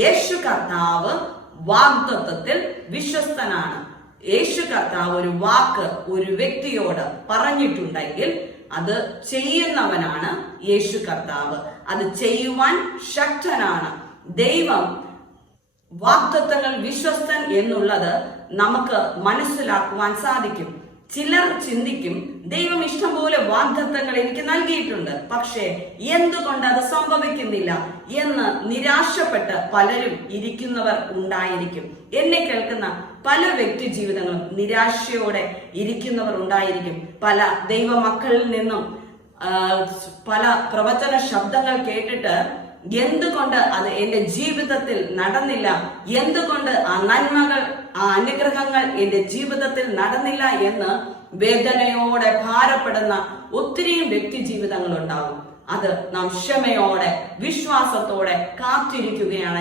യേശു കർത്താവ് വാഗ്ദത്തത്തിൽ വിശ്വസ്തനാണ്. യേശു കർത്താവ് ഒരു വാക്ക് ഒരു വ്യക്തിയോട് പറഞ്ഞിട്ടുണ്ടെങ്കിൽ അത് ചെയ്യുന്നവനാണ് യേശു കർത്താവ്. അത് ചെയ്യുവാൻ ശക്തനാണ്. ദൈവം വാഗ്ദത്തങ്ങൾ വിശ്വസ്തൻ എന്നുള്ളത് നമുക്ക് മനസ്സിലാക്കുവാൻ സാധിക്കും. ചിലർ ചിന്തിക്കും, ദൈവം ഇഷ്ടംപോലെ വാഗ്ദത്തങ്ങൾ എനിക്ക് നൽകിയിട്ടുണ്ട്, പക്ഷേ എന്തുകൊണ്ട് അത് സംഭവിക്കുന്നില്ല എന്ന് നിരാശപ്പെട്ട് പലരും ഇരിക്കുന്നവർ ഉണ്ടായിരിക്കും. എന്നെ കേൾക്കുന്ന പല വ്യക്തി ജീവിതങ്ങളും നിരാശയോടെ ഇരിക്കുന്നവർ ഉണ്ടായിരിക്കും. പല ദൈവമക്കളിൽ നിന്നും പല പ്രവചന ശബ്ദങ്ങൾ കേട്ടിട്ട് എന്തുകൊണ്ട് അത് എന്റെ ജീവിതത്തിൽ നടന്നില്ല, എന്തുകൊണ്ട് ആ നന്മകൾ ആ അനുഗ്രഹങ്ങൾ എന്റെ ജീവിതത്തിൽ നടന്നില്ല എന്ന് വേദനയോടെ ഭാരപ്പെടുന്ന ഒത്തിരിയും വ്യക്തി ജീവിതങ്ങൾ ഉണ്ടാകും. അത് നാം ക്ഷമയോടെ വിശ്വാസത്തോടെ കാത്തിരിക്കുകയാണ്